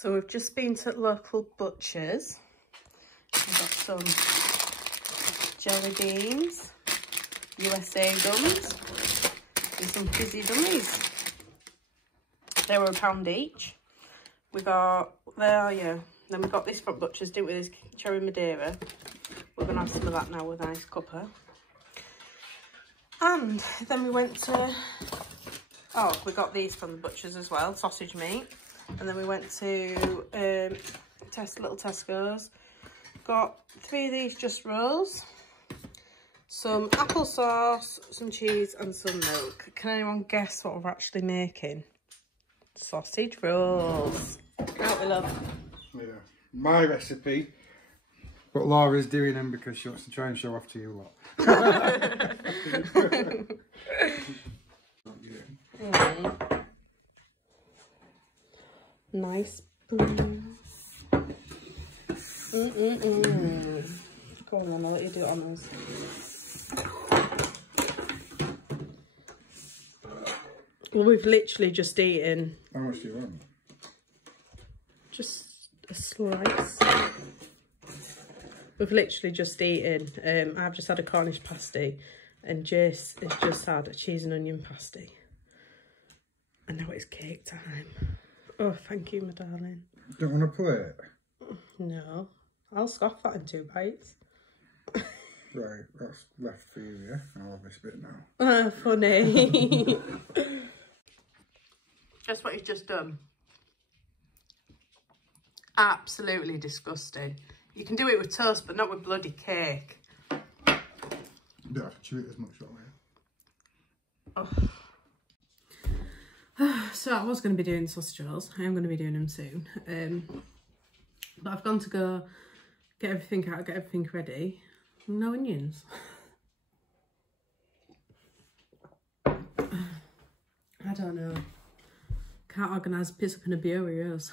So we've just been to local butchers. We've got some jelly beans, USA gums, and some fizzy dummies. They were £1 each. We got, there, yeah. Then we got this from butchers, didn't we? This cherry Madeira. We're going to have some of that now with a nice cuppa. And then we went to, oh, we got these from the butchers as well, sausage meat. And then we went to little Tesco's. Got 3 of these just rolls, some applesauce, some cheese and some milk. Can anyone guess what we're actually making? Sausage rolls. Out we love. Yeah, my recipe. But Laura's doing them because she wants to try and show off to you lot. Nice breeze. Go on then, I'll let you do it on those. Well, we've literally just eaten. How much do you want? Just a slice. We've literally just eaten. I've just had a Cornish pasty and Jace has just had a cheese and onion pasty. And now it's cake time. Oh, thank you, my darling. Don't want to plate? No, I'll scoff that in 2 bites. Right, that's left for you, yeah? I'll have this bit now. Funny. Guess what he's just done? Absolutely disgusting. You can do it with toast, but not with bloody cake. You don't have to chew it as much, don't you? Oh. So I was going to be doing sausage rolls. I am going to be doing them soon. But I've gone to go get everything out, get everything ready. No onions. I don't know. Can't organise piss up in a beer with yours.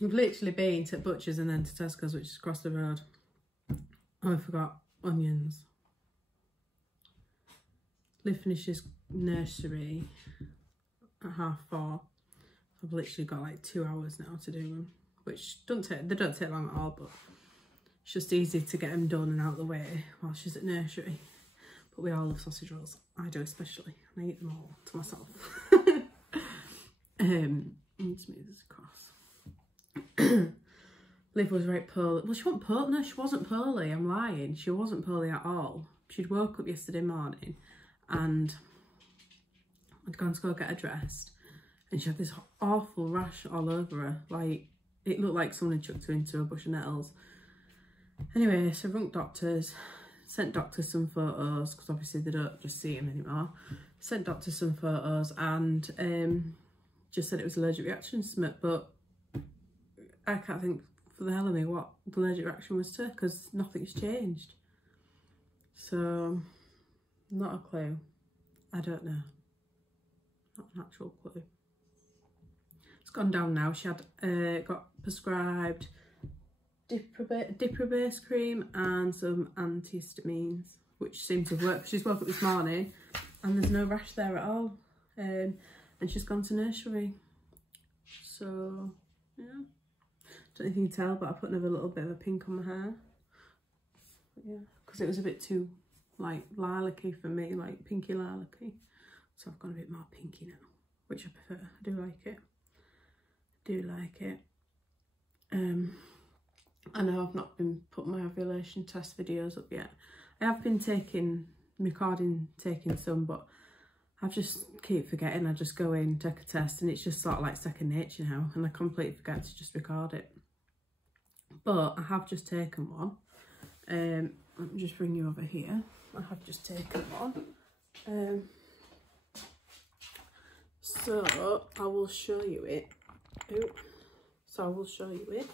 We've literally been to Butcher's and then to Tesco's, which is across the road. Oh, I forgot onions. Liv finishes nursery at 4:30. I've literally got like 2 hours now to do them, which they don't take long at all, but it's just easy to get them done and out of the way while she's at nursery. But we all love sausage rolls. I do especially. I eat them all to myself. Let's move this across. Liv was right poorly. Well, she wasn't poorly. No, she wasn't poorly. I'm lying. She wasn't poorly at all. She'd woke up yesterday morning and I'd gone to go get her dressed. And she had this awful rash all over her. Like, it looked like someone had chucked her into a bush of nettles. Anyway, so I rung doctors, sent doctors some photos, because obviously they don't just see them anymore. Sent doctors some photos and just said it was allergic reaction to something, but I can't think for the hell of me what the allergic reaction was to, because nothing's changed. So, not a clue. I don't know. Not an actual clue. It's gone down now. She had got prescribed Diprobase cream and some antihistamines, which seem to work. She's woke up this morning and there's no rash there at all. And she's gone to nursery. So, yeah. Don't know if you can tell, but I put another little bit of a pink on my hair. But yeah, because it was a bit too, like, lilac-y for me, like pinky lilac-y. So I've gone a bit more pinky now, which I prefer. I do like it. I know I've not been putting my ovulation test videos up yet. I have been taking some, but I just keep forgetting. I just go in, take a test, and it's just sort of like second nature now, and I completely forget to just record it. But I have just taken one. Let me just bring you over here. I have just taken one. So I will show you it. Ooh. So I will show you it.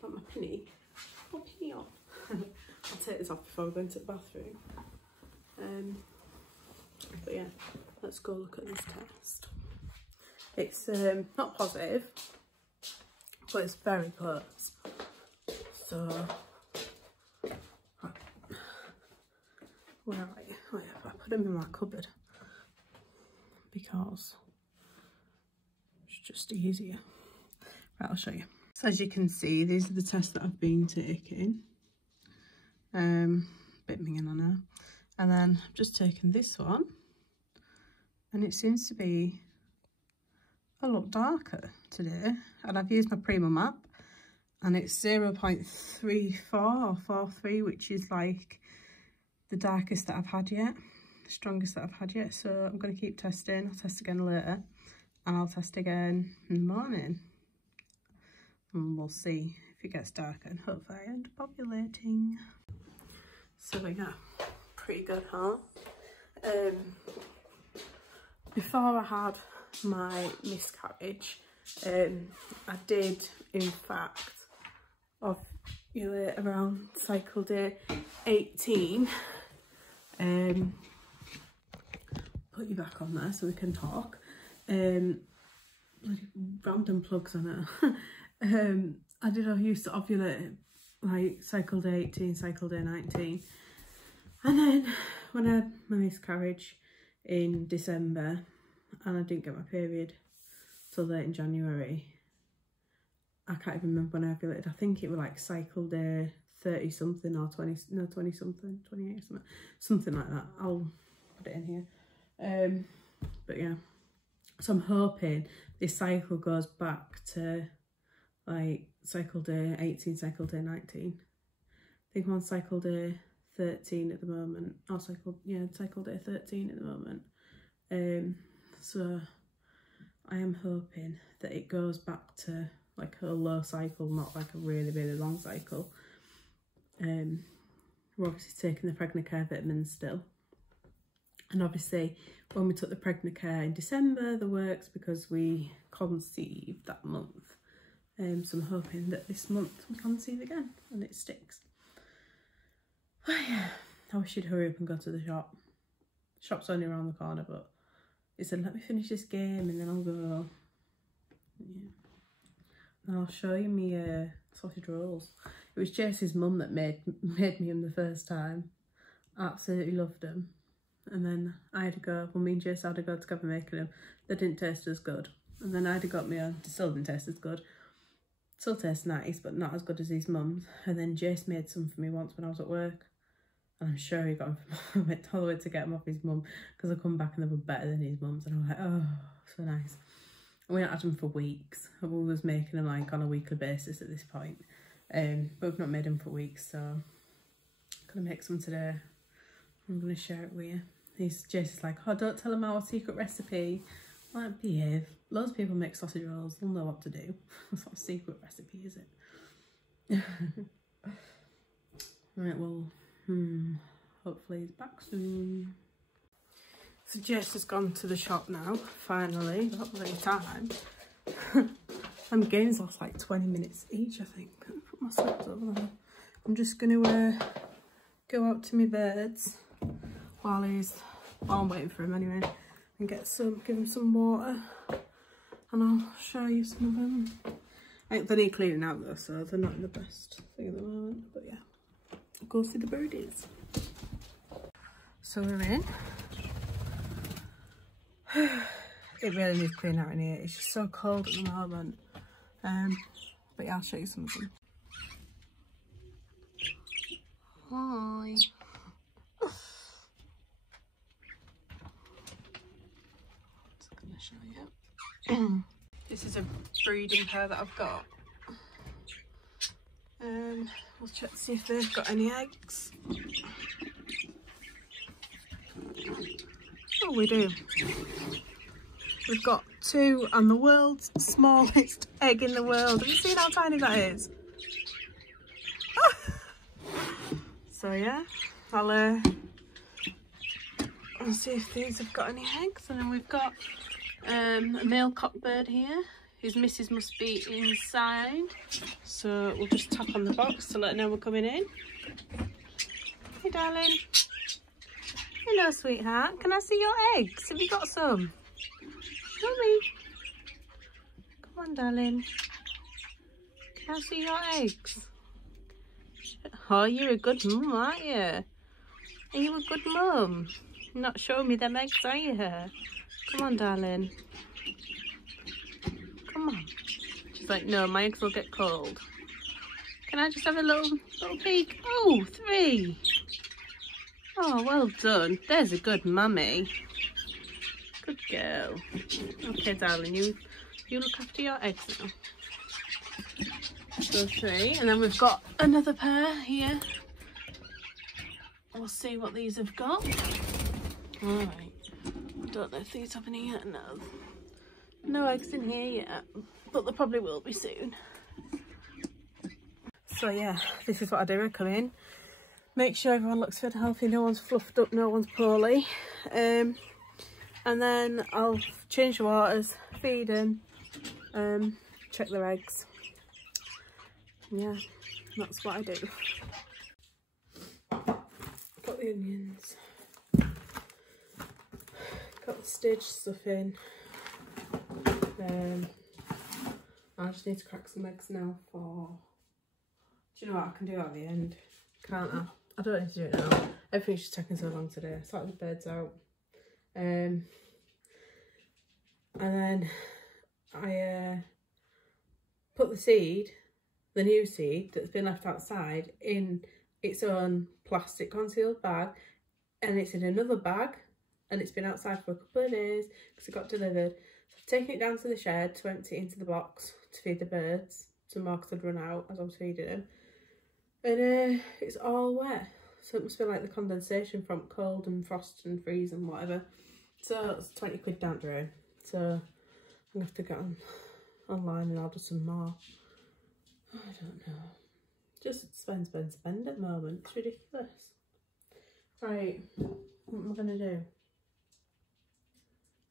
Got my pinny. My pinny off. I'll take this off before we go into the bathroom. But yeah, let's go look at this test. It's not positive, but it's very close. So, right. Where are you? Oh yeah, I put them in my cupboard because just easier. Right, I'll show you. So as you can see, these are the tests that I've been taking. Bit minging on her. And then I've just taken this one, and it seems to be a lot darker today. And I've used my Primo map, and it's 0.34 or 43, which is like the darkest that I've had yet, the strongest that I've had yet. So I'm going to keep testing. I'll test again later, and I'll test again in the morning, and we'll see if it gets darker, and hopefully I end up ovulating. So yeah, pretty good, huh? Before I had my miscarriage, I did in fact ovulate around cycle day 18. Put you back on there so we can talk. Bloody random plugs on it. I used to ovulate like cycle day 18, cycle day 19. And then when I had my miscarriage in December, and I didn't get my period till late in January, I can't even remember when I ovulated. I think it was like cycle day 30 something or 20 something, 28 something like that. I'll put it in here. But yeah, so I'm hoping this cycle goes back to like cycle day 18, cycle day 19. I think I'm on cycle day 13 at the moment, or cycle day 13 at the moment. So I am hoping that it goes back to like a low cycle, not like a really, really long cycle. We're obviously taking the pregnant care vitamins still. And obviously when we took the pregnant care in December, the works because we conceived that month. So I'm hoping that this month we conceive again and it sticks. Oh yeah, I wish you'd hurry up and go to the shop. Shop's only around the corner, but he said, let me finish this game and then I'll go. Yeah. And I'll show you me sausage rolls. It was Jesse's mum that made me them the first time. Absolutely loved them. And then I had to go, well, me and Jess had to go together making them. They didn't taste as good. And then I had to got me on, they still didn't taste as good. Still taste nice, but not as good as his mum's. And then Jess made some for me once when I was at work. And I'm sure he got them from, I went all the way to get them off his mum, because I come back and they were better than his mum's. And I was like, oh, so nice. And we hadn't had them for weeks. We was making them like on a weekly basis at this point. But we've not made them for weeks, so I'm going to make some today. I'm going to share it with you. Jason's like, oh, don't tell him our secret recipe. I'm like, behave. Loads of people make sausage rolls. They'll know what to do. That's not a secret recipe, is it? Right, well, hopefully he's back soon. So Jess has gone to the shop now, finally. Not really time. Them games last like 20 minutes each, I think. Let me put my slippers over there. I'm just going to go out to my birds while I'm waiting for him anyway, and give him some water, and I'll show you some of them. I think they need cleaning out though, so they're not in the best thing at the moment, but yeah. I'll go see the birdies. So we're in. It really needs cleaning out in here. It's just so cold at the moment. But yeah, I'll show you some of them. Hi. Just gonna show you. This is a breeding pair that I've got. We'll check to see if they've got any eggs. Oh, we do. We've got two and the world's smallest egg in the world. Have you seen how tiny that is? So yeah, I'll see if these have got any eggs. And then we've got a male cockbird here. His missus must be inside, so we'll just tap on the box to let her know we're coming in. Hey darling. Hello sweetheart, can I see your eggs? Have you got some? Mummy. Come on darling. Can I see your eggs? Oh, you're a good mum, aren't you? Are you a good mum? You're not showing me them eggs, are you? Come on darling. She's like, no, my eggs will get cold. Can I just have a little peek? Oh, 3. Oh, well done. There's a good mummy. Good girl. Okay, darling, you look after your eggs now. So 3, and then we've got another pair here. We'll see what these have got. Alright. Don't know if these have any yet. No. No eggs in here yet, but there probably will be soon. So yeah, this is what I do. I come in, make sure everyone looks fit and healthy, no one's fluffed up, no one's poorly. And then I'll change the waters, feed them, check their eggs. Yeah, that's what I do. Got the onions. Got the staged stuff in. I just need to crack some eggs now for... Do you know what? I can do that at the end, can't I? I don't need to do it now. Everything's just taking so long today. I sorted the beds out. And then I put the seed, the new seed that's been left outside, in its own plastic concealed bag, and it's in another bag, and it's been outside for a couple of days because it got delivered. So I've taken it down to the shed to empty it into the box to feed the birds. Some more because I'd run out as I was feeding them. And it's all wet, so it must be like the condensation from cold and frost and freeze and whatever. So it's 20 quid down the drain. So I'm gonna have to get online and order some more. I don't know. Just spend at the moment. It's ridiculous. Right, what am I gonna do?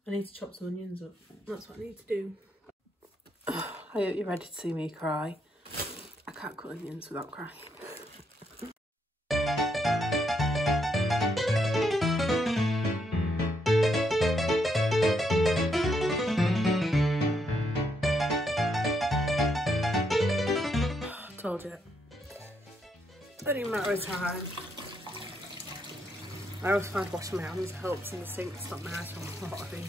I need to chop some onions up. That's what I need to do. I hope you're ready to see me cry. I can't cut onions without crying. Told you. Only a matter of time. I always find washing my hands helps in the sink to stop my eyes from watering.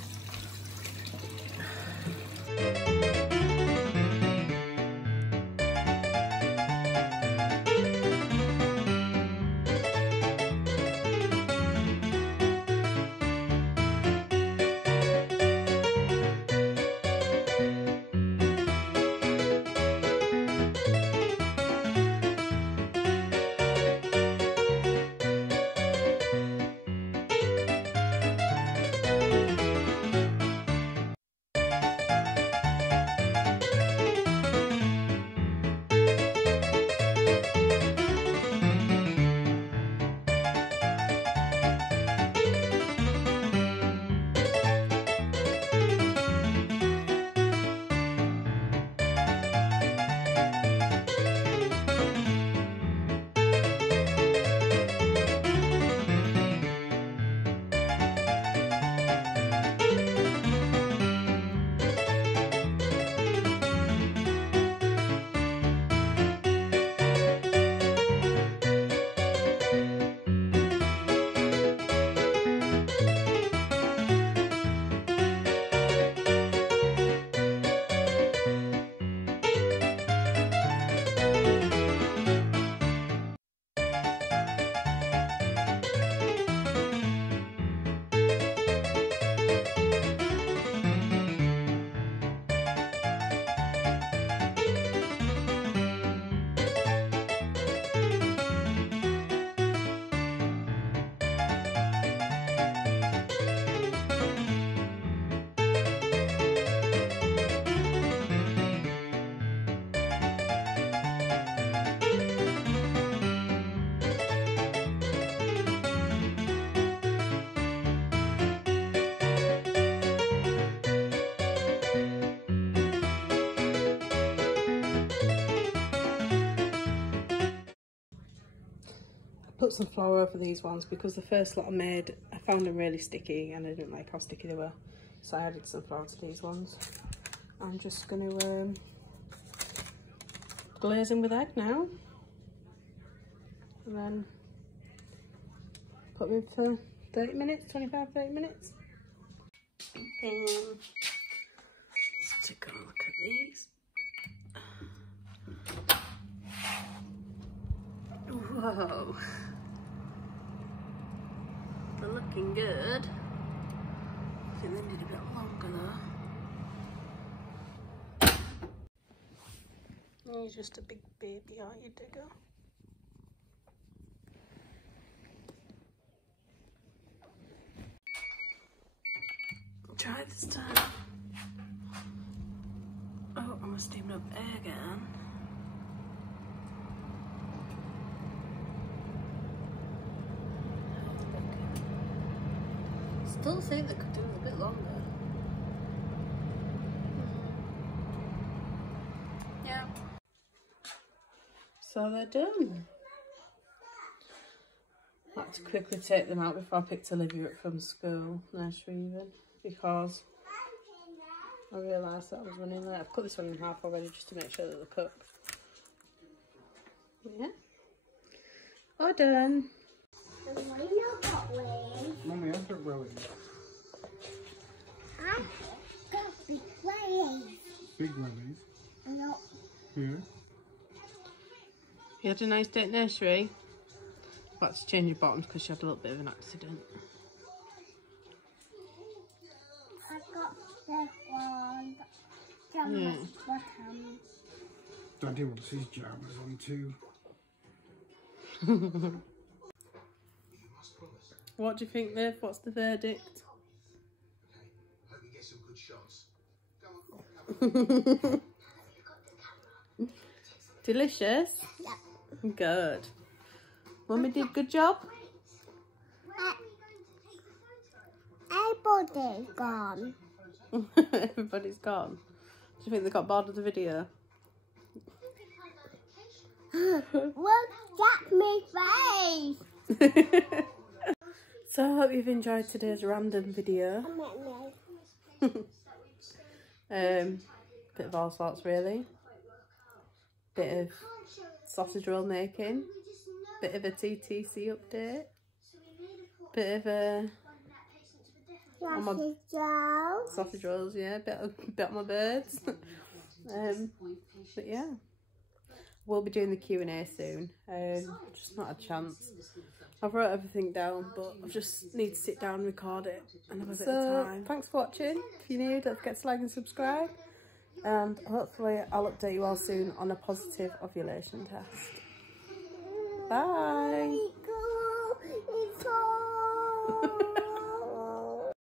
Put some flour over these ones because the first lot I made, I found them really sticky and I didn't like how sticky they were, so I added some flour to these ones. I'm just going to glaze them with egg now, and then put them in for 30 minutes, 25-30 minutes. Let's take a look at these. So, they're looking good. I think they need a bit longer though. You're just a big baby, aren't you, Digger? Try this time. Oh, I'm steaming up egg again. Still think they could do it a bit longer. Yeah. So they're done. I had to quickly take them out before I picked Olivia up from school, nursery even, because I realised that I was running late. I've cut this one in half already just to make sure that they're cooked. Yeah. All done. Mummy, I've got wellies. I've got big wellies. Big wellies? No. Yeah. You had a nice day at nursery? I had to change your bottoms because she had a little bit of an accident. I got the one. Jama's bottom. Daddy wants his jammers on too. What do you think, Liv? What's the verdict? Hope you get some good shots. Delicious? Yeah. Good. Mummy did a good job? Everybody's gone. Everybody's gone. Do you think they got bored of the video? Look at my face. So I hope you've enjoyed today's random video. Bit of all sorts really. Bit of sausage roll making. Bit of a TTC update. Bit of a sausage rolls, yeah. Bit on my birds. But yeah, we'll be doing the Q&A soon. Just not a chance. I've wrote everything down, but I just need to sit down and record it and have a bit of time. Thanks for watching. If you're new, don't forget to like and subscribe. And hopefully I'll update you all soon on a positive ovulation test. Bye.